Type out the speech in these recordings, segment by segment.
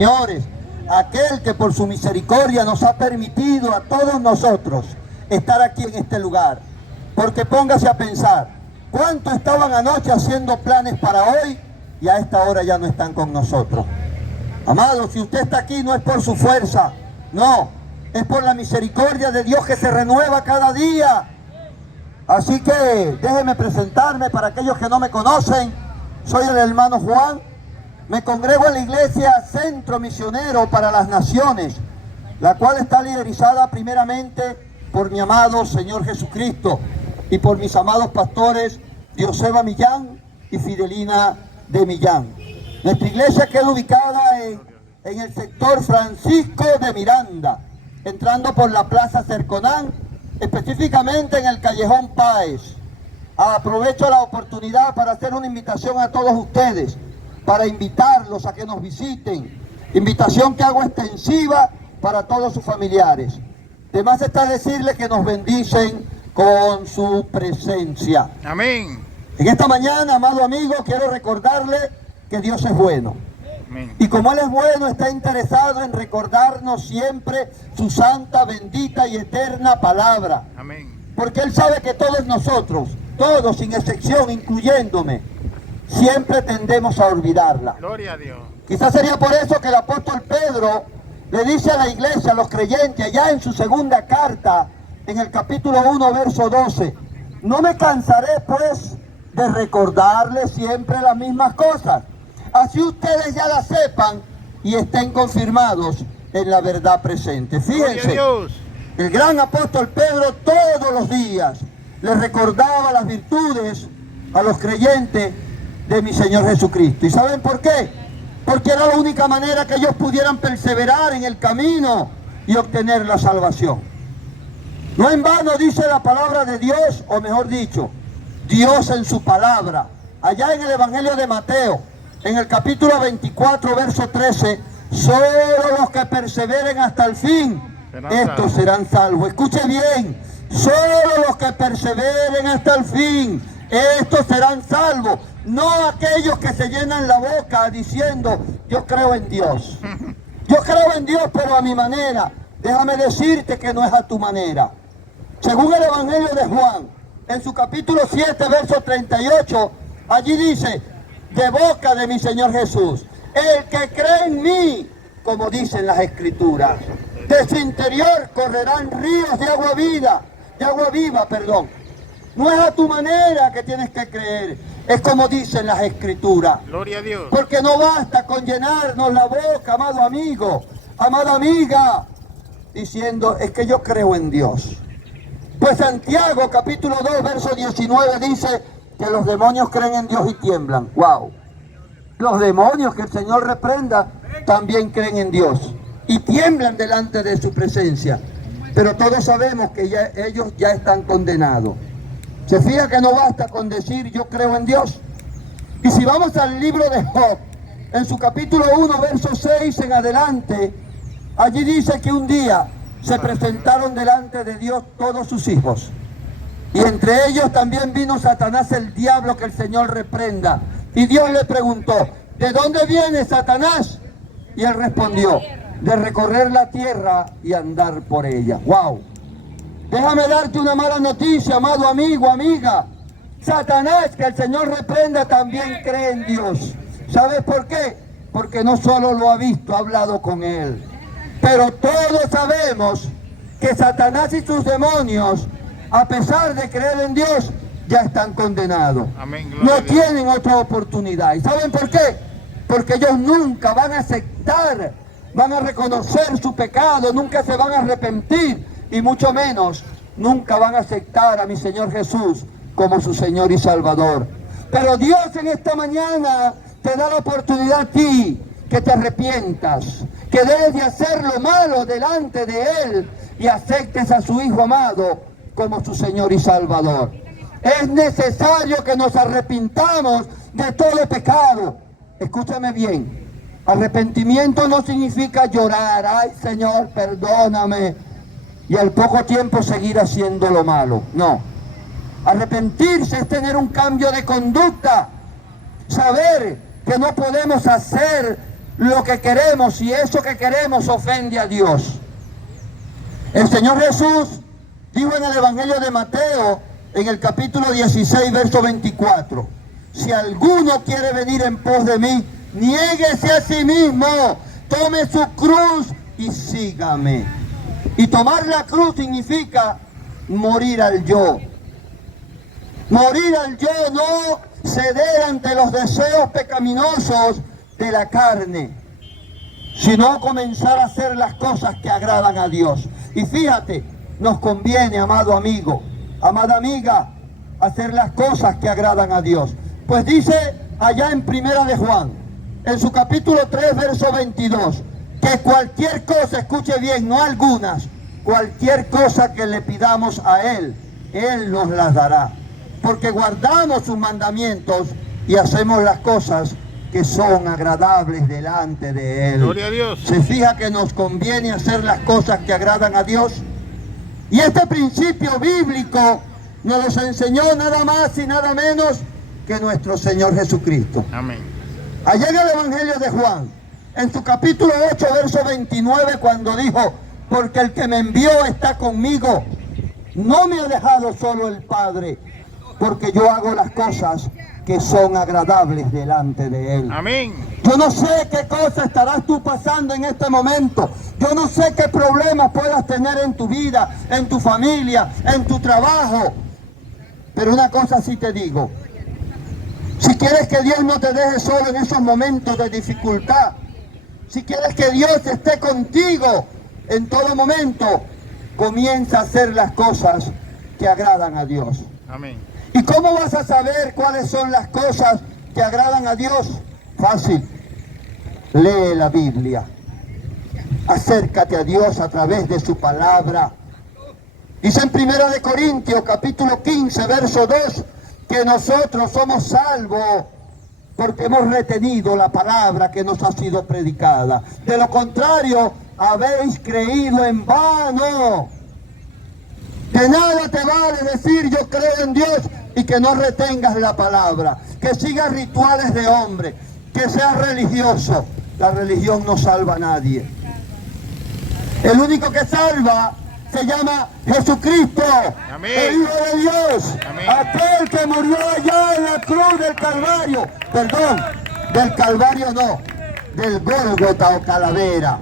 Señores, aquel que por su misericordia nos ha permitido a todos nosotros estar aquí en este lugar. Porque póngase a pensar, ¿cuánto estaban anoche haciendo planes para hoy y a esta hora ya no están con nosotros? Amado, si usted está aquí no es por su fuerza, no, es por la misericordia de Dios que se renueva cada día. Así que déjeme presentarme para aquellos que no me conocen. Soy el hermano Juan. Me congrego en la iglesia Centro Misionero para las Naciones, la cual está liderizada primeramente por mi amado Señor Jesucristo y por mis amados pastores Dioseba Millán y Fidelina de Millán. Nuestra iglesia queda ubicada en el sector Francisco de Miranda, entrando por la Plaza Cerconán, específicamente en el Callejón Páez. Aprovecho la oportunidad para hacer una invitación a todos ustedes, para invitarlos a que nos visiten, invitación que hago extensiva para todos sus familiares. Además está decirles que nos bendicen con su presencia. Amén. En esta mañana, amado amigo, quiero recordarle que Dios es bueno. Amén. Y como Él es bueno, está interesado en recordarnos siempre su santa, bendita y eterna palabra. Amén. Porque Él sabe que todos nosotros, todos sin excepción, incluyéndome, siempre tendemos a olvidarla. Gloria a Dios. Quizás sería por eso que el apóstol Pedro le dice a la iglesia, a los creyentes, ya en su segunda carta, en el capítulo 1, verso 12, no me cansaré pues de recordarles siempre las mismas cosas, así ustedes ya las sepan y estén confirmados en la verdad presente. Fíjense, el gran apóstol Pedro todos los días le recordaba las virtudes a los creyentes de mi Señor Jesucristo. ¿Y saben por qué? Porque era la única manera que ellos pudieran perseverar en el camino y obtener la salvación. No en vano dice la palabra de Dios, o mejor dicho, Dios en su palabra, allá en el Evangelio de Mateo, en el capítulo 24, verso 13, solo los que perseveren hasta el fin, estos serán salvos. Escuche bien, solo los que perseveren hasta el fin, estos serán salvos. No aquellos que se llenan la boca diciendo, yo creo en Dios. Yo creo en Dios, pero a mi manera. Déjame decirte que no es a tu manera. Según el Evangelio de Juan, en su capítulo 7, verso 38, allí dice, de boca de mi Señor Jesús, el que cree en mí, como dicen las Escrituras, de su interior correrán ríos de agua viva. No es a tu manera que tienes que creer, es como dicen las Escrituras. Gloria a Dios. Porque no basta con llenarnos la boca, amado amigo, amada amiga, diciendo, es que yo creo en Dios. Pues Santiago, capítulo 2, verso 19, dice que los demonios creen en Dios y tiemblan. ¡Wow! Los demonios, que el Señor reprenda, también creen en Dios y tiemblan delante de su presencia. Pero todos sabemos que ellos ya están condenados. Se fija que no basta con decir yo creo en Dios. Y si vamos al libro de Job, en su capítulo 1, verso 6 en adelante, allí dice que un día se presentaron delante de Dios todos sus hijos. Y entre ellos también vino Satanás, el diablo, que el Señor reprenda. Y Dios le preguntó, ¿de dónde viene Satanás? Y él respondió, de recorrer la tierra y andar por ella. ¡Wow! Déjame darte una mala noticia, amado amigo, amiga. Satanás, que el Señor reprenda, también cree en Dios. ¿Sabes por qué? Porque no solo lo ha visto, ha hablado con él. Pero todos sabemos que Satanás y sus demonios, a pesar de creer en Dios, ya están condenados. Amén, no tienen otra oportunidad. ¿Y saben por qué? Porque ellos nunca van a aceptar, van a reconocer su pecado, nunca se van a arrepentir y mucho menos nunca van a aceptar a mi Señor Jesús como su Señor y Salvador. Pero Dios en esta mañana te da la oportunidad a ti que te arrepientas, que debes de hacer lo malo delante de Él y aceptes a su Hijo amado como su Señor y Salvador. Es necesario que nos arrepintamos de todo pecado. Escúchame bien, arrepentimiento no significa llorar, ay Señor, perdóname, y al poco tiempo seguir haciendo lo malo. No, arrepentirse es tener un cambio de conducta, saber que no podemos hacer lo que queremos y eso que queremos ofende a Dios. El Señor Jesús dijo en el Evangelio de Mateo, en el capítulo 16, verso 24, si alguno quiere venir en pos de mí, niéguese a sí mismo, tome su cruz y sígame. Y tomar la cruz significa morir al yo. Morir al yo, no ceder ante los deseos pecaminosos de la carne, sino comenzar a hacer las cosas que agradan a Dios. Y fíjate, nos conviene, amado amigo, amada amiga, hacer las cosas que agradan a Dios. Pues dice allá en Primera de Juan, en su capítulo 3, verso 22, que cualquier cosa, escuche bien, no algunas, cualquier cosa que le pidamos a Él, Él nos las dará. Porque guardamos sus mandamientos y hacemos las cosas que son agradables delante de Él. Gloria a Dios. ¿Se fija que nos conviene hacer las cosas que agradan a Dios? Y este principio bíblico nos los enseñó nada más y nada menos que nuestro Señor Jesucristo. Amén. Allá en el Evangelio de Juan, en su capítulo 8, verso 29, cuando dijo, porque el que me envió está conmigo, no me ha dejado solo el Padre, porque yo hago las cosas que son agradables delante de Él. Amén. Yo no sé qué cosa estarás tú pasando en este momento. Yo no sé qué problemas puedas tener en tu vida, en tu familia, en tu trabajo. Pero una cosa sí te digo. Si quieres que Dios no te deje solo en esos momentos de dificultad, si quieres que Dios esté contigo en todo momento, comienza a hacer las cosas que agradan a Dios. Amén. ¿Y cómo vas a saber cuáles son las cosas que agradan a Dios? Fácil. Lee la Biblia. Acércate a Dios a través de su palabra. Dice en 1 Corintios capítulo 15, verso 2, que nosotros somos salvos porque hemos retenido la palabra que nos ha sido predicada. De lo contrario, habéis creído en vano. De nada te vale decir yo creo en Dios y que no retengas la palabra, que sigas rituales de hombre, que seas religioso. La religión no salva a nadie. El único que salva se llama Jesucristo, Amén. el Hijo de Dios, Amén. aquel que murió allá en la cruz del Calvario. Perdón, del Calvario no, del Gólgota o calavera.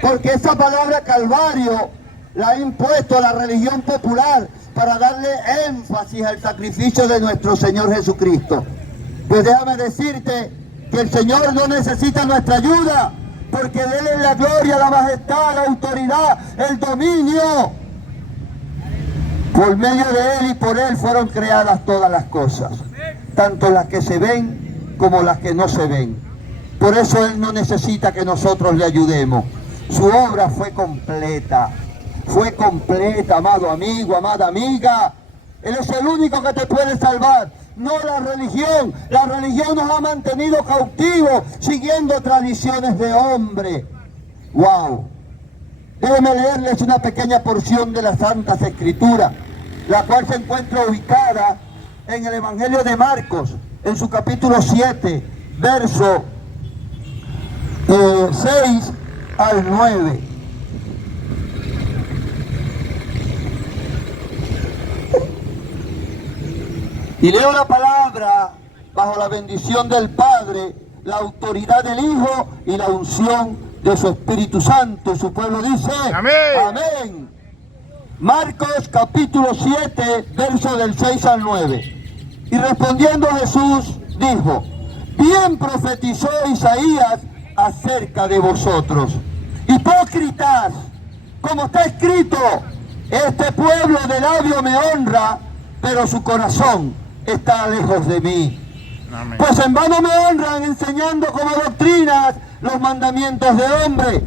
Porque esa palabra Calvario la ha impuesto la religión popular para darle énfasis al sacrificio de nuestro Señor Jesucristo. Pues déjame decirte que el Señor no necesita nuestra ayuda, porque de Él es la gloria, la majestad, la autoridad, el dominio. Por medio de Él y por Él fueron creadas todas las cosas, tanto las que se ven como las que no se ven. Por eso Él no necesita que nosotros le ayudemos. Su obra fue completa, amado amigo, amada amiga. Él es el único que te puede salvar, no la religión. La religión nos ha mantenido cautivos, siguiendo tradiciones de hombre. ¡Wow! Déjenme leerles una pequeña porción de las Santas Escrituras, la cual se encuentra ubicada en el Evangelio de Marcos, en su capítulo 7, verso 6 al 9. Y leo la palabra bajo la bendición del Padre, la autoridad del Hijo y la unción de su Espíritu Santo. Su pueblo dice, amén. Amén. Marcos capítulo 7, verso del 6 al 9. Y respondiendo Jesús dijo, bien profetizó Isaías acerca de vosotros, hipócritas, como está escrito, este pueblo de labio me honra, pero su corazón está lejos de mí. Amén. Pues en vano me honran enseñando como doctrinas los mandamientos de hombre,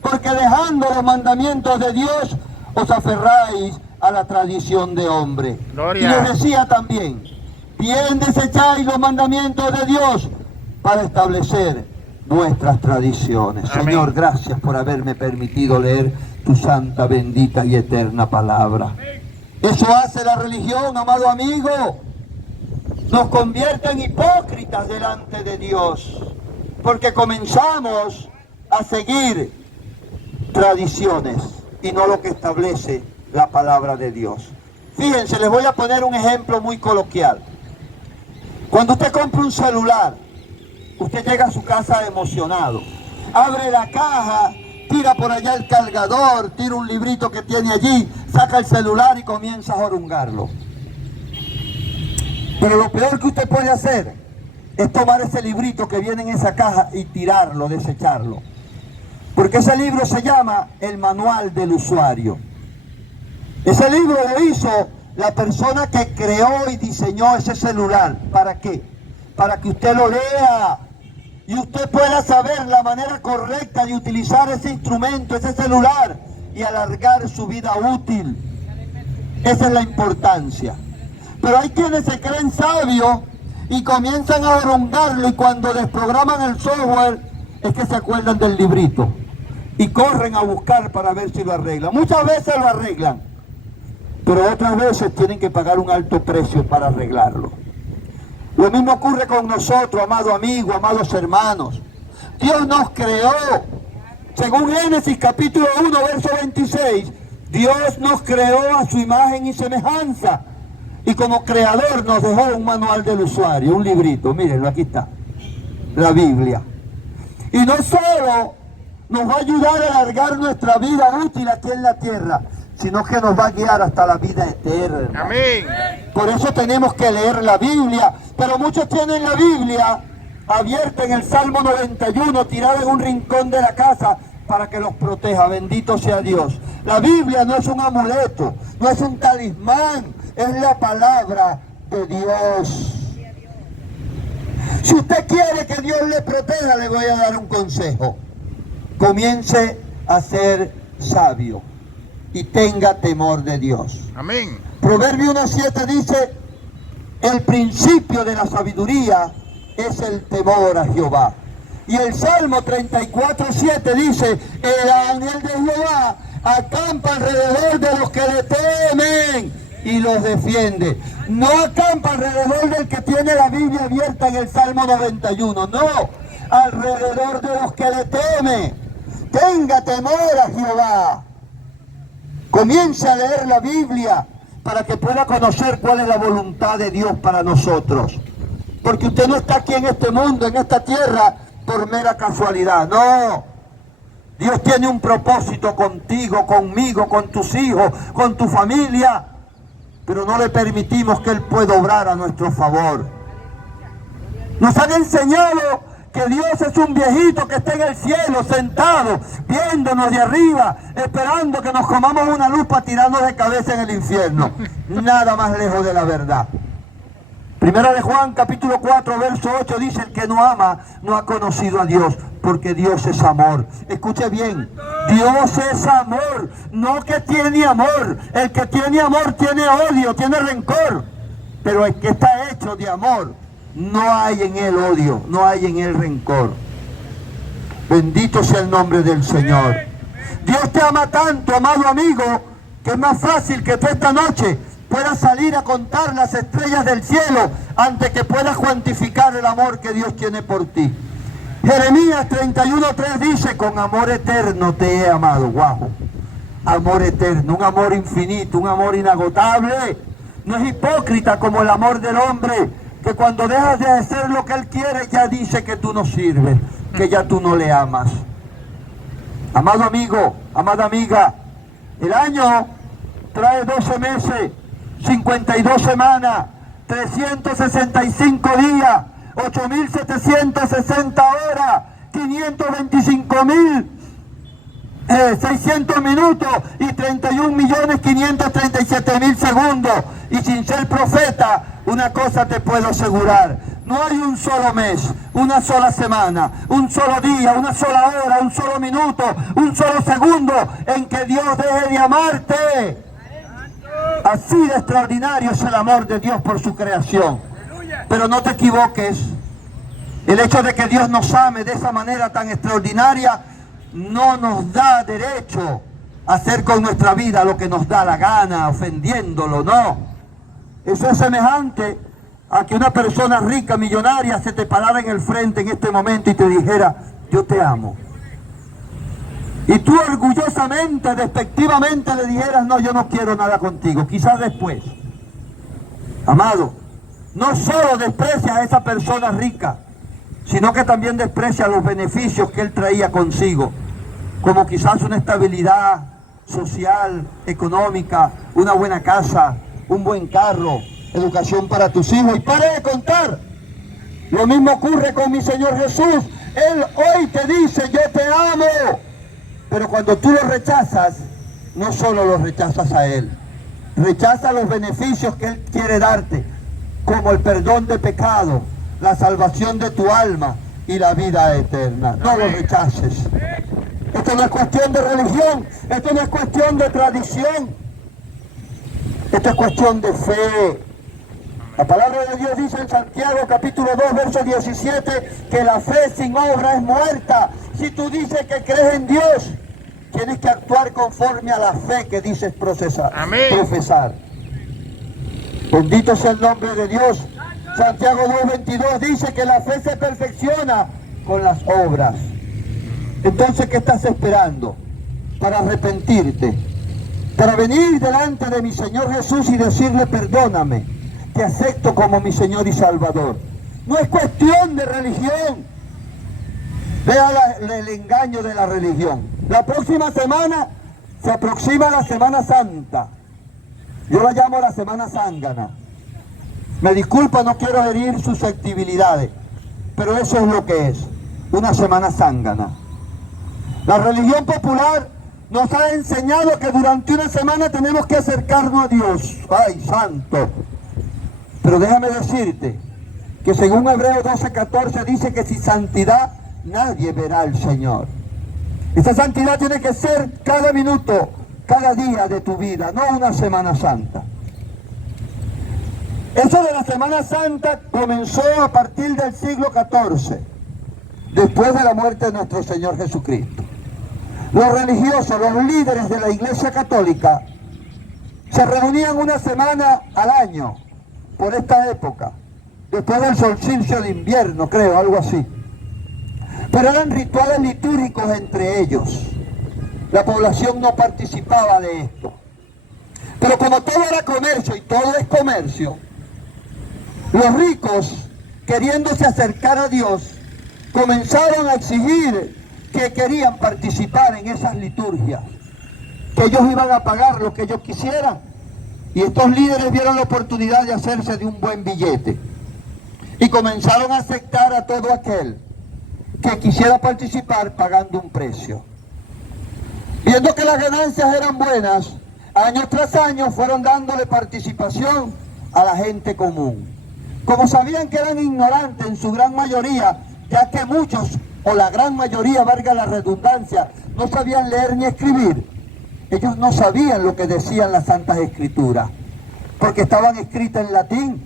porque dejando los mandamientos de Dios os aferráis a la tradición de hombre. Gloria. Y les decía también, bien desecháis los mandamientos de Dios para establecer vuestras tradiciones. Amén. Señor, gracias por haberme permitido leer tu santa, bendita y eterna palabra. Eso hace la religión, amado amigo. Nos convierte en hipócritas delante de Dios. porque comenzamos a seguir tradiciones y no lo que establece la palabra de Dios. Fíjense, les voy a poner un ejemplo muy coloquial. Cuando usted compra un celular, usted llega a su casa emocionado, abre la caja, tira por allá el cargador, tira un librito que tiene allí, saca el celular y comienza a jorungarlo. Pero lo peor que usted puede hacer es tomar ese librito que viene en esa caja y tirarlo, desecharlo. Porque ese libro se llama el manual del usuario. Ese libro lo hizo la persona que creó y diseñó ese celular. ¿Para qué? Para que usted lo lea y usted pueda saber la manera correcta de utilizar ese instrumento, ese celular, y alargar su vida útil. Esa es la importancia. Pero hay quienes se creen sabios y comienzan a arrungarlo, y cuando desprograman el software es que se acuerdan del librito y corren a buscar para ver si lo arreglan. Muchas veces lo arreglan, pero otras veces tienen que pagar un alto precio para arreglarlo. Lo mismo ocurre con nosotros, amado amigo, amados hermanos. Dios nos creó. Según Génesis capítulo 1, verso 26, Dios nos creó a su imagen y semejanza. Y como creador nos dejó un manual del usuario, un librito, mírenlo, aquí está, la Biblia. Y no solo nos va a ayudar a alargar nuestra vida útil aquí en la tierra, sino que nos va a guiar hasta la vida eterna. Amén. Por eso tenemos que leer la Biblia, pero muchos tienen la Biblia abierta en el Salmo 91, tirada en un rincón de la casa, para que los proteja. Bendito sea Dios. La Biblia no es un amuleto, no es un talismán, es la palabra de Dios. Si usted quiere que Dios le proteja, le voy a dar un consejo. Comience a ser sabio y tenga temor de Dios. Amén. Proverbio 1:7 dice: el principio de la sabiduría es el temor a Jehová. Y el Salmo 34:7 dice: el ángel de Jehová acampa alrededor de los que le temen y los defiende. No acampa alrededor del que tiene la Biblia abierta en el Salmo 91, no, alrededor de los que le temen. Tenga temor a Jehová. Comience a leer la Biblia para que pueda conocer cuál es la voluntad de Dios para nosotros. Porque usted no está aquí en este mundo, en esta tierra, por mera casualidad. No. Dios tiene un propósito contigo, conmigo, con tus hijos, con tu familia. Pero no le permitimos que Él pueda obrar a nuestro favor. Nos han enseñado que Dios es un viejito que está en el cielo, sentado, viéndonos de arriba, esperando que nos comamos una luz para tirarnos de cabeza en el infierno. Nada más lejos de la verdad. Primera de Juan, capítulo 4, verso 8, dice: el que no ama no ha conocido a Dios, porque Dios es amor. Escuche bien, Dios es amor, no que tiene amor. El que tiene amor tiene odio, tiene rencor. Pero el que está hecho de amor, no hay en él odio, no hay en él rencor. Bendito sea el nombre del Señor. Dios te ama tanto, amado amigo, que es más fácil que tú esta noche puedas salir a contar las estrellas del cielo antes que puedas cuantificar el amor que Dios tiene por ti. Jeremías 31:3 dice: con amor eterno te he amado. Guau, amor eterno, un amor infinito, un amor inagotable. No es hipócrita como el amor del hombre, que cuando dejas de hacer lo que él quiere ya dice que tú no sirves, que ya tú no le amas. Amado amigo, amada amiga, el año trae 12 meses, 52 semanas, 365 días, 8.760 horas, 525.600 minutos y 31.537.000 segundos. Y sin ser profeta, una cosa te puedo asegurar: no hay un solo mes, una sola semana, un solo día, una sola hora, un solo minuto, un solo segundo en que Dios deje de amarte. Así de extraordinario es el amor de Dios por su creación. Pero no te equivoques, el hecho de que Dios nos ame de esa manera tan extraordinaria no nos da derecho a hacer con nuestra vida lo que nos da la gana, ofendiéndolo, no. Eso es semejante a que una persona rica, millonaria, se te parara en el frente en este momento y te dijera, yo te amo? Y tú orgullosamente, despectivamente le dijeras, no, yo no quiero nada contigo, quizás después. Amado, no solo desprecias a esa persona rica, sino que también desprecia los beneficios que él traía consigo, como quizás una estabilidad social, económica, una buena casa, un buen carro, educación para tus hijos. Y para de contar, lo mismo ocurre con mi Señor Jesús. Él hoy te dice, yo te amo. Pero cuando tú lo rechazas, no solo lo rechazas a Él, rechaza los beneficios que Él quiere darte, como el perdón de pecado, la salvación de tu alma y la vida eterna. No lo rechaces. Esto no es cuestión de religión, esto no es cuestión de tradición, esto es cuestión de fe. La palabra de Dios dice en Santiago capítulo 2 verso 17 que la fe sin obra es muerta. Si tú dices que crees en Dios, tienes que actuar conforme a la fe que dices profesar. Bendito sea el nombre de Dios. Santiago 2:22 dice que la fe se perfecciona con las obras. Entonces, ¿qué estás esperando para arrepentirte? Para venir delante de mi Señor Jesús y decirle, perdóname, te acepto como mi Señor y Salvador. No es cuestión de religión. Vea el engaño de la religión. La próxima semana se aproxima la Semana Santa. Yo la llamo la Semana Zángana. Me disculpa, no quiero herir susceptibilidades, pero eso es lo que es, una Semana Zángana. La religión popular nos ha enseñado que durante una semana tenemos que acercarnos a Dios. ¡Ay, santo! Pero déjame decirte que según Hebreos 12:14 dice que sin santidad nadie verá al Señor. Esa santidad tiene que ser cada minuto, cada día de tu vida, no una Semana Santa. Eso de la Semana Santa comenzó a partir del siglo XIV, después de la muerte de nuestro Señor Jesucristo. Los religiosos, los líderes de la Iglesia Católica, se reunían una semana al año, por esta época, después del solsticio de invierno, creo, algo así. Pero eran rituales litúrgicos entre ellos. La población no participaba de esto. Pero como todo era comercio y todo es comercio, los ricos, queriéndose acercar a Dios, comenzaron a exigir que querían participar en esas liturgias, que ellos iban a pagar lo que ellos quisieran. Y estos líderes vieron la oportunidad de hacerse de un buen billete y comenzaron a aceptar a todo aquel que quisiera participar pagando un precio. Viendo que las ganancias eran buenas, año tras año fueron dándole participación a la gente común. Como sabían que eran ignorantes en su gran mayoría, ya que muchos, o la gran mayoría, valga la redundancia, no sabían leer ni escribir. Ellos no sabían lo que decían las Santas Escrituras, porque estaban escritas en latín.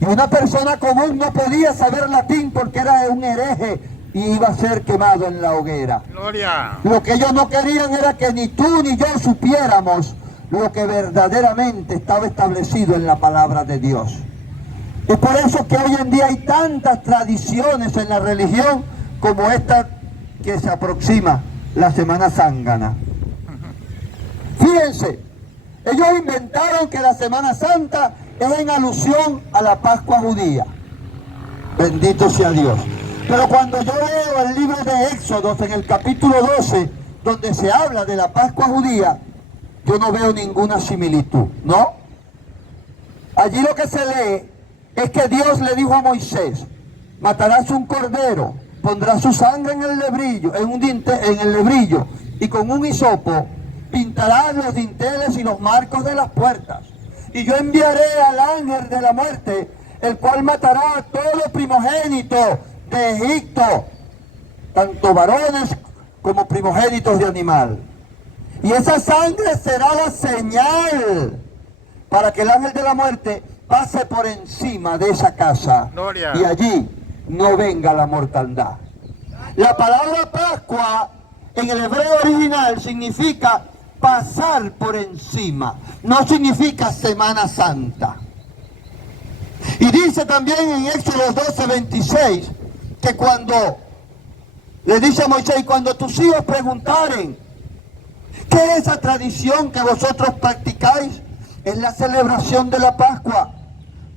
Y una persona común no podía saber latín porque era un hereje y iba a ser quemado en la hoguera. ¡Gloria! Lo que ellos no querían era que ni tú ni yo supiéramos lo que verdaderamente estaba establecido en la palabra de Dios. Es por eso que hoy en día hay tantas tradiciones en la religión como esta que se aproxima, la Semana Zángana. Fíjense, ellos inventaron que la Semana Santa es en alusión a la Pascua judía. Bendito sea Dios. Pero cuando yo leo el libro de Éxodo en el capítulo 12, donde se habla de la Pascua judía, yo no veo ninguna similitud, ¿no? Allí lo que se lee es que Dios le dijo a Moisés, matarás un cordero, pondrás su sangre en el lebrillo, en el lebrillo, y con un hisopo pintarás los dinteles y los marcos de las puertas. Y yo enviaré al ángel de la muerte, el cual matará a todo primogénito de Egipto, tanto varones como primogénitos de animal. Y esa sangre será la señal para que el ángel de la muerte pase por encima de esa casa. Gloria. Y allí no venga la mortandad. La palabra Pascua en el hebreo original significa pasar por encima, no significa Semana Santa. Y dice dice también en Éxodo 12:26 que cuando le dice a Moisés, cuando tus hijos preguntaren, ¿qué es esa tradición que vosotros practicáis? Es la celebración de la Pascua,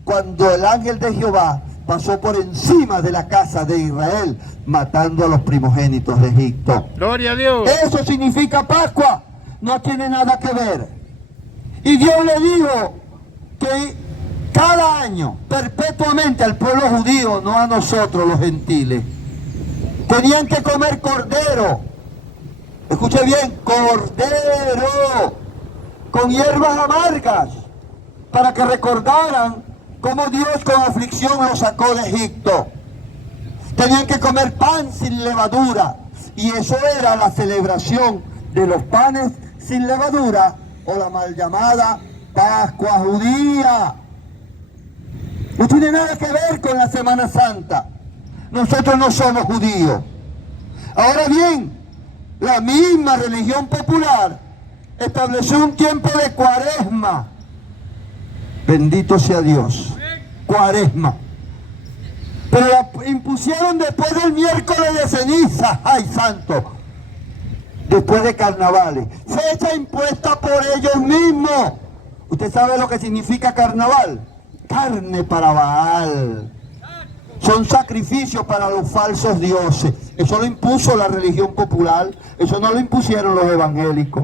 cuando el ángel de Jehová pasó por encima de la casa de Israel, matando a los primogénitos de Egipto. Gloria a Dios. Eso significa Pascua, no tiene nada que ver. Y Dios le dijo que cada año, perpetuamente al pueblo judío, no a nosotros los gentiles, tenían que comer cordero. Escuche bien, cordero, con hierbas amargas, para que recordaran cómo Dios con aflicción los sacó de Egipto. Tenían que comer pan sin levadura, y eso era la celebración de los panes sin levadura, o la mal llamada Pascua judía. No tiene nada que ver con la Semana Santa. Nosotros no somos judíos. Ahora bien, la misma religión popular estableció un tiempo de cuaresma. Bendito sea Dios. Cuaresma. Pero la impusieron después del miércoles de ceniza. ¡Ay, santo! Después de carnavales. Fecha impuesta por ellos mismos. ¿Usted sabe lo que significa carnaval? Carne para Baal. Son sacrificios para los falsos dioses. Eso lo impuso la religión popular. Eso no lo impusieron los evangélicos.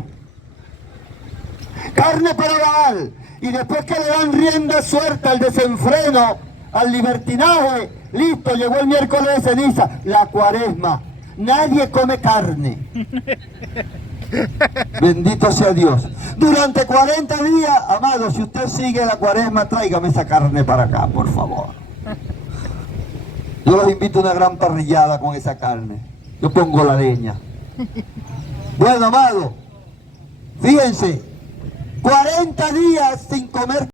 Carne para Baal. Y después que le dan rienda suelta al desenfreno, al libertinaje, listo, llegó el miércoles de ceniza, la cuaresma. Nadie come carne. Bendito sea Dios. Durante 40 días, amado, si usted sigue la cuaresma, tráigame esa carne para acá, por favor. Yo los invito a una gran parrillada con esa carne. Yo pongo la leña. Bueno, amado, fíjense, 40 días sin comer